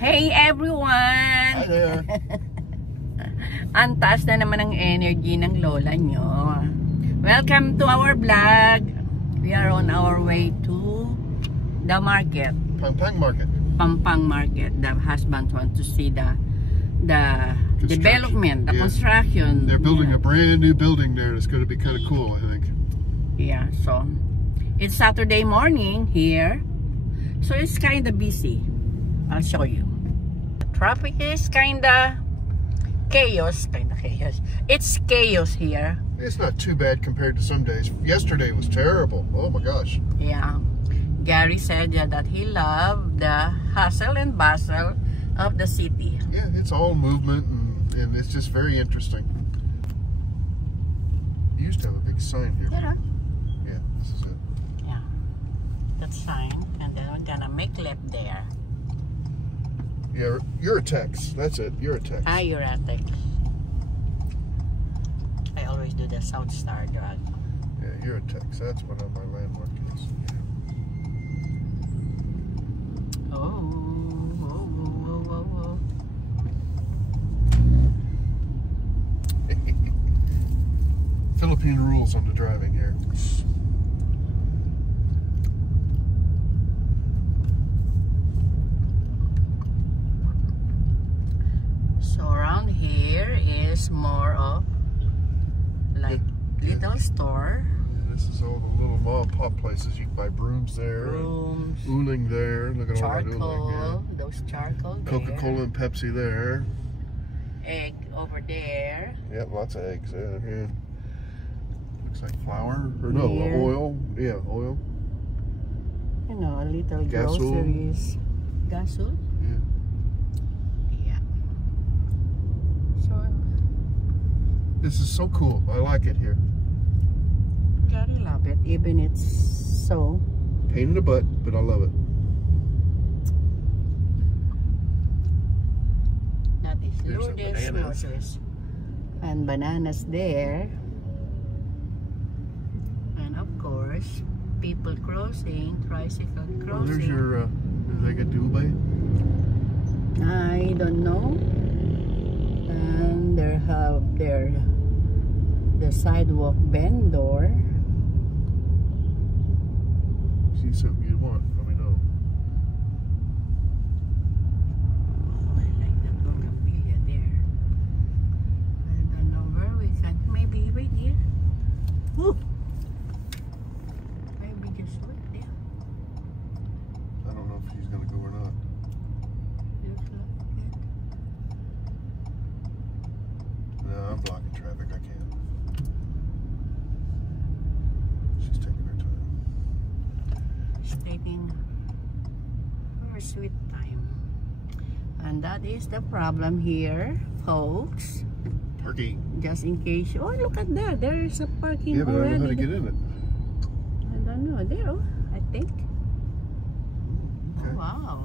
Hey everyone! Hi there. Ang taas na naman ang energy ng lola nyo. Welcome to our vlog. We are on our way to the market. Pampang Market. Pampang Market. The husband wants to see the development, the construction. They're building a brand new building there. It's going to be kind of cool, I think. Yeah, so it's Saturday morning here. So it's kind of busy. I'll show you. The traffic is kind of chaos. It's chaos here. It's not too bad compared to some days. Yesterday was terrible. Oh my gosh. Yeah. Gary said that he loved the hustle and bustle of the city. Yeah, it's all movement and it's just very interesting. You used to have a big sign here. Yeah. Yeah, this is it. Yeah. That sign. And then we're gonna make left there. Yeah, you're a Tex. That's it. You're a Tex. Ah, you're at Tex. I always do the South Star drug. Yeah, you're a Tex. That's what my landmark is. Oh. Philippine rules on the driving here. So around here is more of like little store. Yeah, this is all the little mom and pop places. You can buy brooms there. Rooms. Ooling there. Look at all that Charcoal. ooling. Yeah. Those charcoal there. Coca-Cola and Pepsi there. Egg over there. Yep, lots of eggs there. Yeah. Looks like flour. Or no, Here. oil. Yeah, oil. You know, a little Gasol. groceries. Gasol? Yeah. Yeah. So, This is so cool. I like it here. gotta love it. Even it's so. Pain in the butt, but I love it. That is There's some Lourdes bananas. Motors. And bananas there. And of course, people crossing, tricycle Oh, crossing. there's your, did they get Dubai? I don't know. And there have the sidewalk vendor. See something you want, let me know. Oh, I like that bougainvillea there. I don't know where we can. Maybe right here. Woo! Maybe just right there. I don't know if he's gonna go or not. Looks like it. No, I'm blocking traffic, I can't. She's taking her time. Taking her sweet time. And that is the problem here, folks. Parking. Just in case. Oh, look at that. There is a parking Yeah, but I don't know how to already. get in it. I don't know. There, oh, I think. Okay. Oh, wow.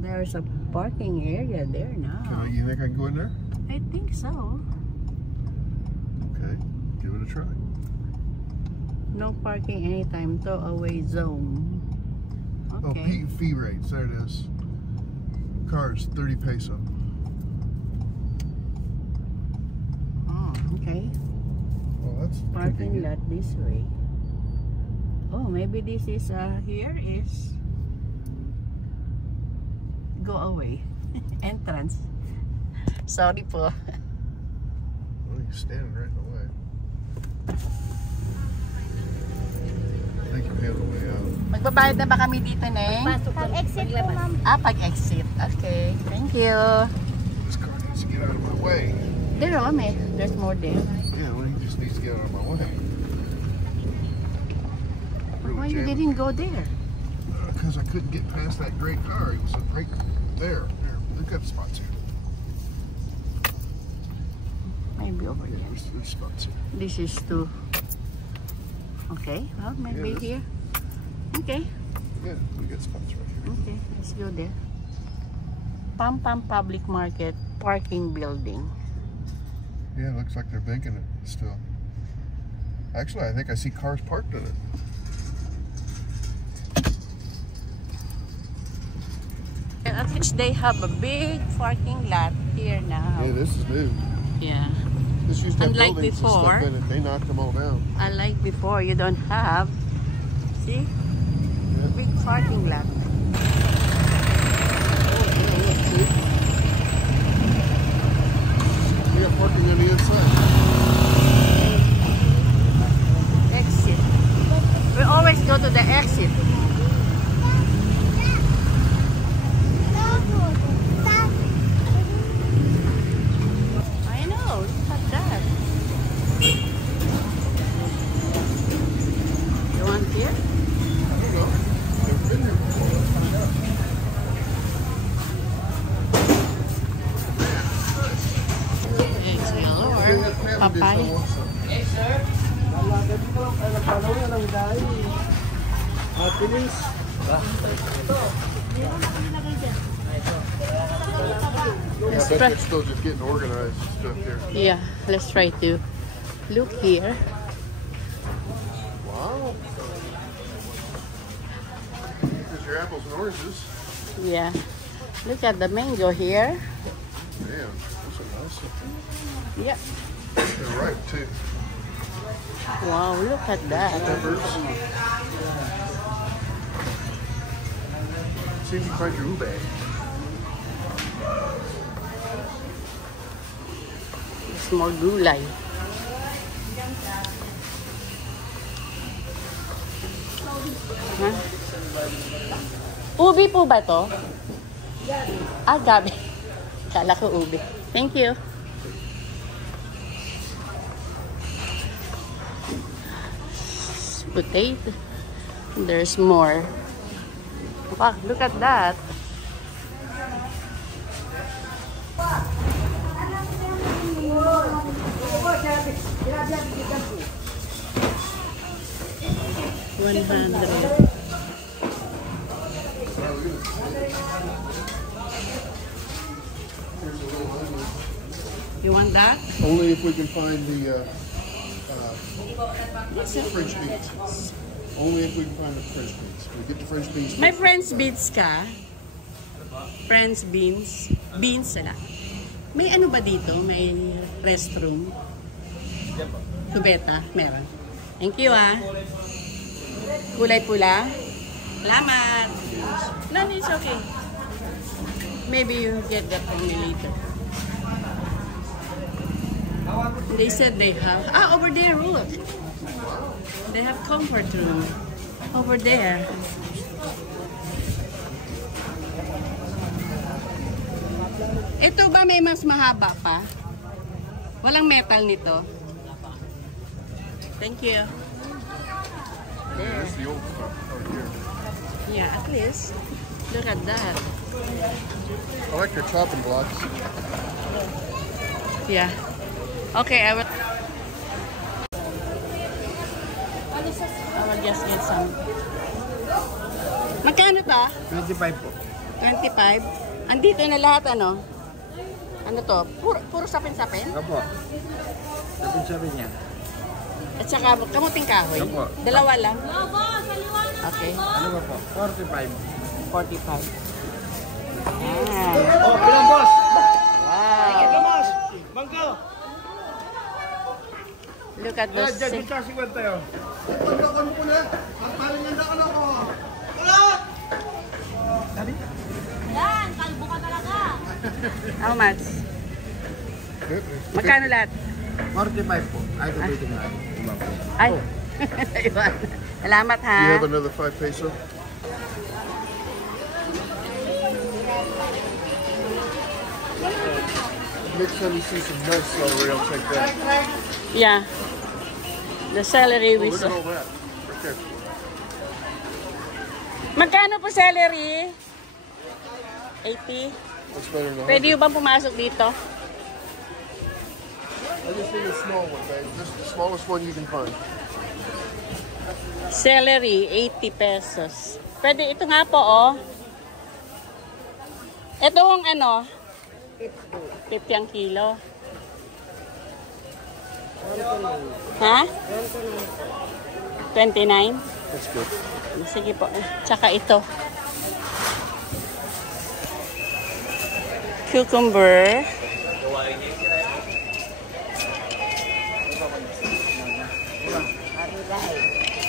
There's a parking area there now. You think I can go in there? I think so. Okay, give it a try. No parking anytime. Throwaway zone. Okay. Oh, fee rates, there it is. Cars, 30 peso. Oh, okay. Well, that's Parking convenient. lot this way. Oh, maybe this is here is go away entrance. Sorry po. Well, you're standing right in the way. I think you're the way out. Magbabayad na ba kami dito, Neng? Pag-exit po, ma'am. Ah, pag-exit. Okay. Thank you. This car needs to get out of my way. There, oh, may. There's more there. Yeah, well, he just needs to get out of my way. Why Really you jamming. didn't go there? Because I couldn't get past that great car. He was right there. There, they've got spots here. Maybe over Yeah, there. there's spots here. This is to. Okay. Well, maybe Yeah, here. Okay. Yeah, we got spots right here. Okay. Let's go there. Pampang Public Market Parking Building. Yeah, it looks like they're banking it still. Actually, I think I see cars parked in it. At least they have a big parking lot here now. Yeah, this is new. Yeah. This used to have Unlike buildings before. and stuff in it. They knocked them all down. Unlike before, you don't have. See? Yeah. Big parking lot. Oh, yeah, look, see? We got parking on the inside. Exit. We always go to the exit. I know, look at that. You want here? I don't know. Never been here before. It's yellow or They have Cavendish papaya. also. I bet they're still just getting organized and stuff here. Yeah, let's try to look here. Wow. There's your apples and oranges. Yeah. Look at the mango here. Damn, those are nice. Yep. They're ripe too. Wow, look at that. Peppers. See if you find your ube. It's more gulay. Huh? Ubi po ba to? Ah, gabi. Kala ko ubi. Thank you. Potato. There's more. Wow, look at that. $100. You want that? Only if we can find the Yes, sir. French beans. Only if we can find the French beans. We get the French beans. May French beans ka? French beans? Beans sila. May ano ba dito? May restroom? Kubeta? Meron. Thank you ah. Kulay pula. Salamat. No, it's okay. Maybe you get that from me later. They said they have. Ah, over there, look. They have comfort room. Over there. Ito ba may mas mahaba pa? Walang metal nito. Thank you. Yeah, that's the old stuff right here. Yeah, at least. Look at that. I like your chopping blocks. Yeah. Okay, I will just get some. Magkano ta? 25 po. 25? Andito na lahat ano? Ano to? Puro sapin-sapin? Opo. Sabi niya. At saka kamuting kahoy? Opo. Dalawa lang? Okay. Ano ba po? 45. 45. Oh, ilang boss? Wow. Ilang boss? Mangga. Look at those. Diyan sa 50 tayo. Yan, kalbo ka talaga. How much? Magkano lahat? 45 po. Ay, kubitin na. Iba po. Ay. Iba. Salamat ha. You have another 5 peso? Next time you see some nice celery, I'll take that. Yeah. The celery Oh, we look at saw. all that. Okay. Magkano po celery? 80? That's better than Pwede yung bang pumasok dito? I just need a small one, babe. Just the smallest one you can find. Celery, 80 pesos. Pwede, ito nga po, oh. Ito yung ano? 50 ang kilo. Ha? 29? That's good. Sige po. Tsaka ito. Cucumber.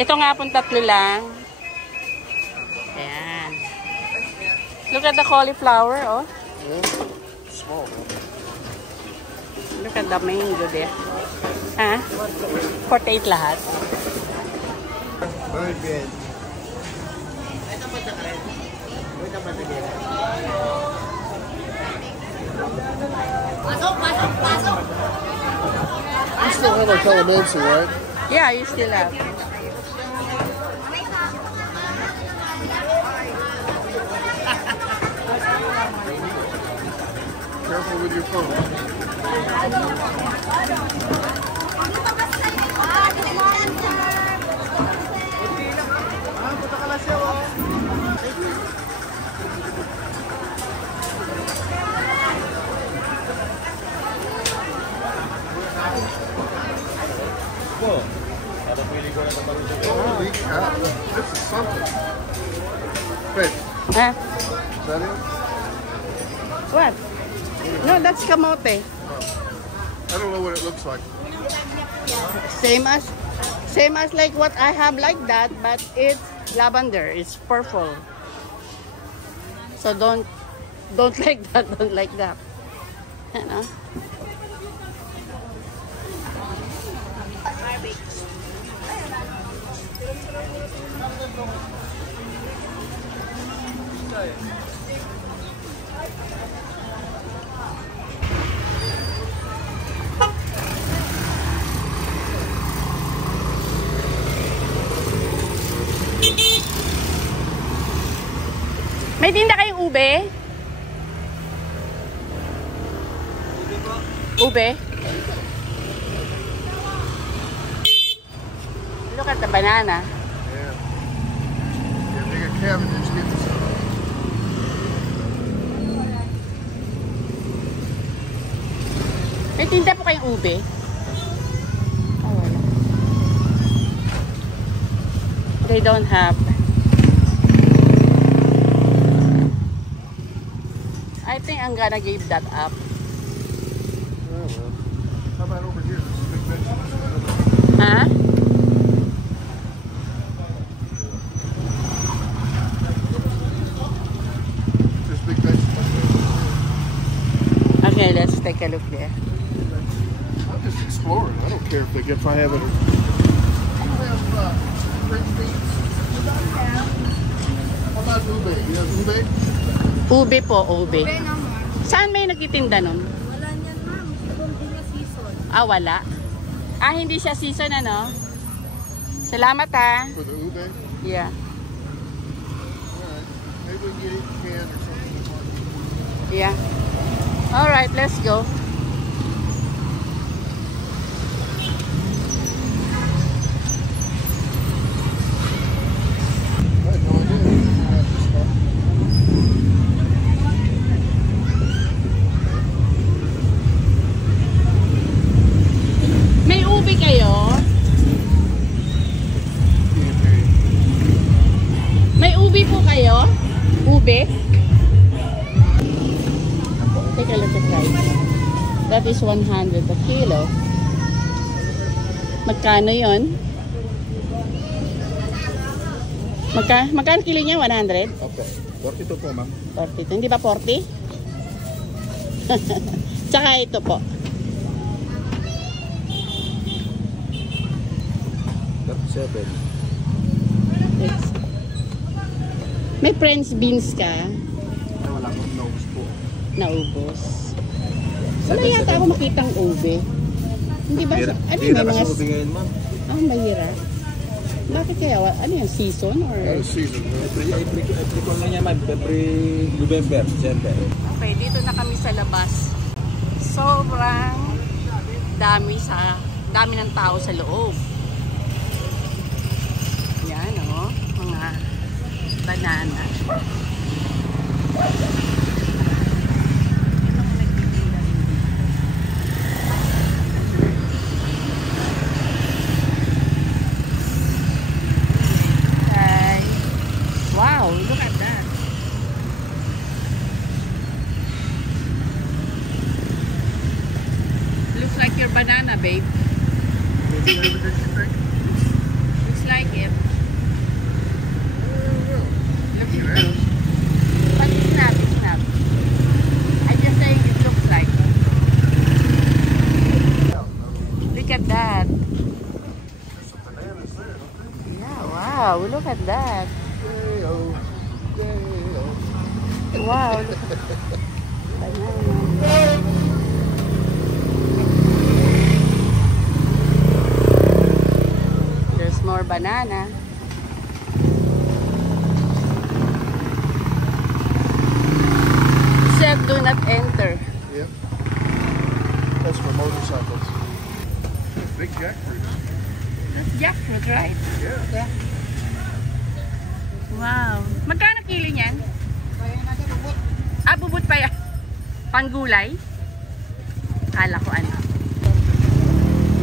Ito nga pong 3 lang. Ayan. Look at the cauliflower, oh. Yeah. Small, man. Look at the mango there. Ha? 48 lahat. Very good. You still have our calamansi, right? Yeah, you still have. Careful with your phone. Holy cow. This is something. Wait, Ha? is that it? What? No, that's kamote. I don't know what it looks like. Same as like what I have like that, but it's lavender. It's purple. So don't like that. Don't like that. You know? May tinda kayong ube? Ube? Look at the banana. Yeah. Yeah, they got cabbages. Get this. May tinda po kayong ube? Oh, wala. They don't have. I think I'm gonna give that up. Oh, well. How about over here? This is big vegetables. Huh? There's big vegetables. Okay, let's take a look there. I'm just exploring. I don't care if I have it. Do you have French beans? How about ube? You have ube? Ube po, ube. Saan may nagtitinda nun? Wala niyan, ma'am. Siguro hindi na season. Ah, wala. Ah, hindi siya season, ano? Salamat, ha. For the ube? Yeah. Alright. Maybe we can get it canned or something. Yeah. All right, let's go. I had no idea. May ube kayo? May ube po kayo? Ube? Take a look at price. That is 100 a kilo. Magkano yon? Magkano kilo niya? 100? Opo. 42 po, ma'am. 42. Hindi ba 40? Tsaka ito po. 37. May French beans ka? Ay, wala akong nose po. Naubos. Wala yata ako makitang ube. Hindi ba? Ano Hindi yung na may kasi mga... ubi ngayon, ma'am. Ah, mahira. Bakit kaya? Ano yung season? Or... That is season. Every call na niya, ma'am. Every November, December. Okay, dito na kami sa labas. Sobrang dami ng tao sa loob. Yan, oh. Mga banana. Hi. Wow, look at that. looks like your banana, babe. Looks like it. But it's not, it's not. I just saying it looks like. Look at that. Yeah, wow, look at that. Wow. Banana. There's more banana. Said do not enter. Yep. That's for motorcycles. Big jackfruit. That's jackfruit, right? Yeah. Wow. Magkano kilo niyan? Bubut pa yan. Panggulay? Kala ko ano.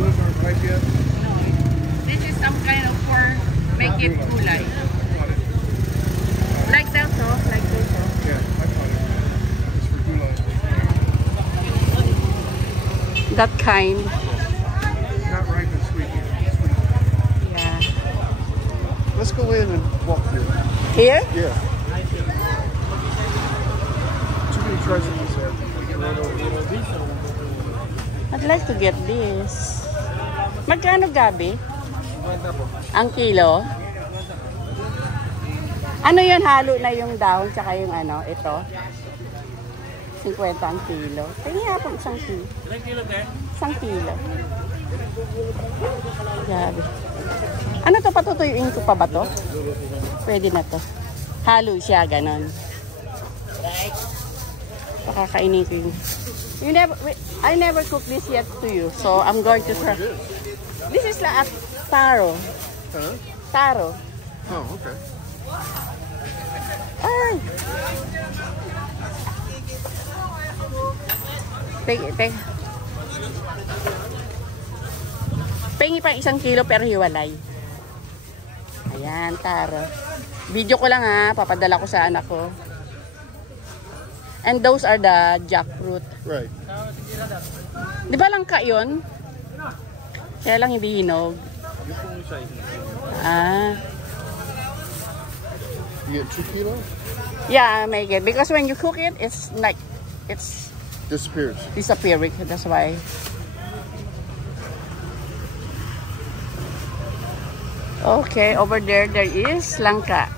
Those aren't ripe yet. No. This is some kind of for make it gulay. Like that, so? Like this, so? Yeah, I caught it. It's for gulay. That kind. Not ripe and sweet yet. Sweet. Yeah. Let's go in and walk through. Here? Yeah. Too many tricycles there. We get right over here. I'd like to get this. Magkano gabi? Ang kilo? Ano yun? Halo na yung dahon tsaka yung ano, ito? 50 ang kilo. Tingnan nga po isang kilo. Isang kilo. Gabi. Ano to? Patutuyuin ko pa ba to? Pwede na to. Halo siya, ganon. Pakakainin ko yung... I never cooked this yet to you, so I'm going to try. This is like a taro. Huh? Taro. Oh, okay. Ay! Take. Pengi pa 1 kilo pero hiwalay. Ayan, taro. Video ko lang ha, papadala ko sa anak ko. And those are the jackfruit. Right. Di ba langka yun? Kaya lang hindi hinog. Ah. You get 2 kilos? Yeah, I make it. Because when you cook it, it's like, it's Disappears. disappearing. That's why. Okay, over there is langka.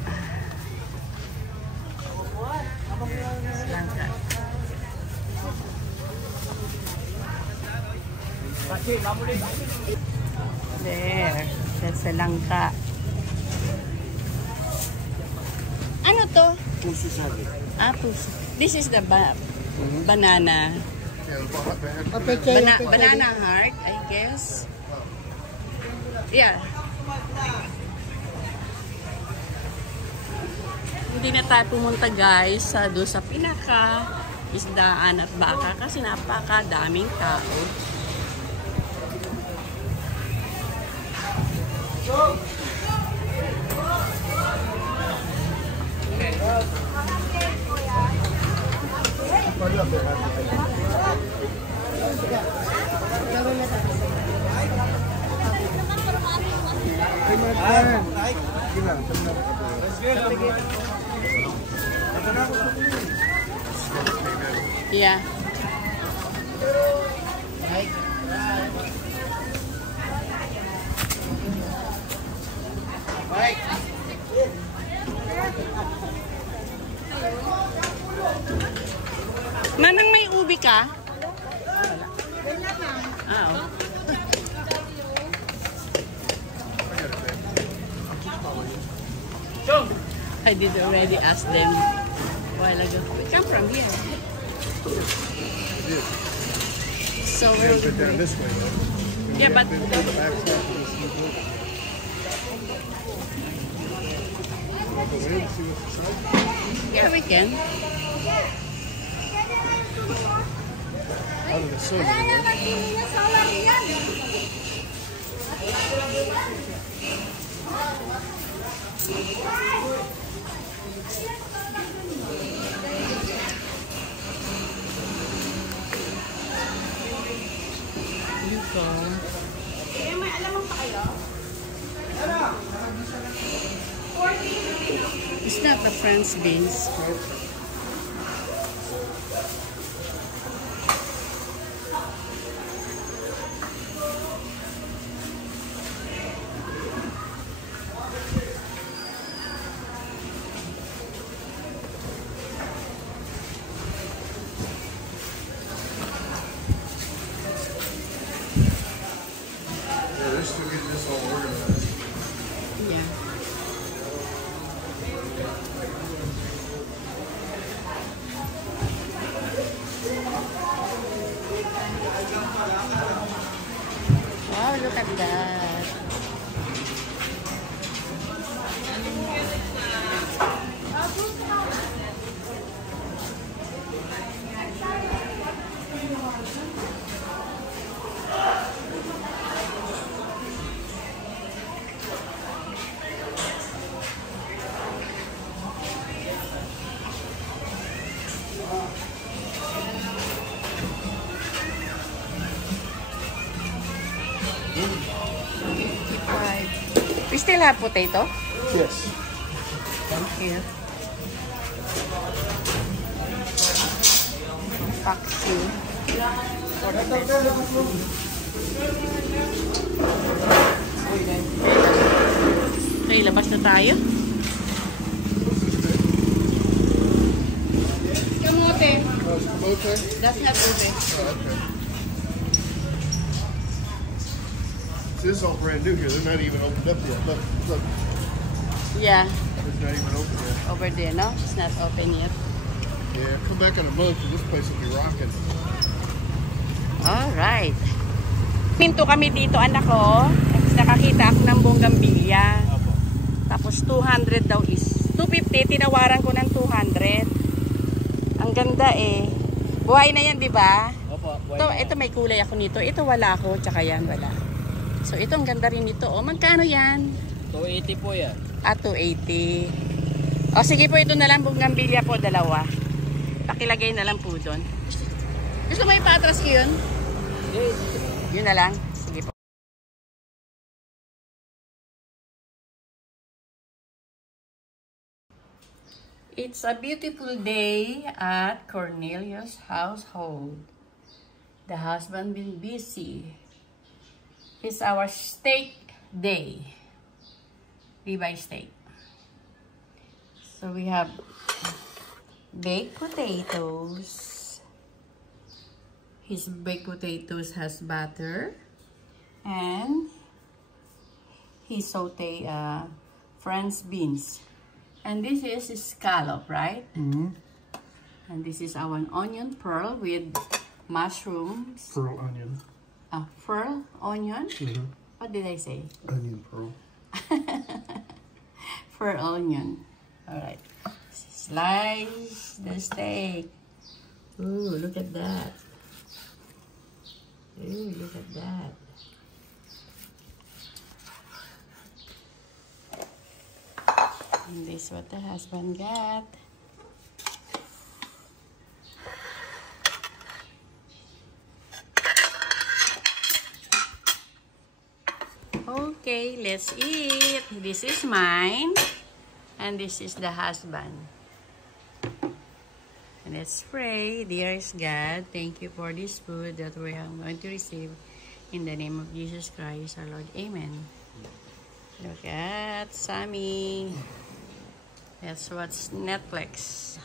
Langka. There, that's a langka. Ano to? Puso sabi. Puso. This is the banana. Yeah, Banana heart, I guess. Yeah. Hindi na tayo pumunta guys doon sa pinaka isdaan at baka kasi napakadaming tao. Yeah. Manang may ubi ka? Oh. I did already ask them a while ago. We come from here. So we're down this way. yeah, but yeah, we can. Out of the sun. So, May alam pa kayo? it's not the French beans. Yeah, they're still getting this all organized. Yeah. Wow, look at that. We still have potato? Yes. Thank you. Paxi. Okay, labas na tayo. Kamote. Kamote? That's not ube. Oh, okay. This is all brand new here. They're not even opened up yet. Look, look. Yeah, It's not even open yet. over there, no? It's not open yet. Yeah, come back in a month and this place will be rocking. Alright. Minto kami dito, anak ko. Tapos nakakita ako ng bonggambilya. Tapos 200 daw is 250. Tinawaran ko ng 200. Ang ganda eh. Buhay na yan, di ba? Opo, Ito may kulay ako nito. Ito wala ako, tsaka yan wala. So ito ang ganda rin nito. O, magkano yan? 280 po yan. 280. O sige po, ito na lang bonggambilya po, dalawa. Pakilagay na lang po doon. Gusto mo ipatras ko yun? Yun na lang. Sige po. It's a beautiful day at Cornelius' household. The husband been busy. It's our steak day. Ribeye steak. So we have baked potatoes. His baked potatoes has butter. And he saute French beans. And this is scallop, right? Mm-hmm. And this is our onion pearl with mushrooms. Pearl onion. Pearl onion? Mm-hmm. What did I say? Onion pearl. Pearl onion. Alright. Slice the steak. Ooh, look at that. Ooh, look at that. And this is what the husband got. Okay, let's eat. This is mine. And this is the husband. And let's pray. Dearest God, thank you for this food that we are going to receive. In the name of Jesus Christ, our Lord. Amen. Look at Sammy. Let's watch Netflix.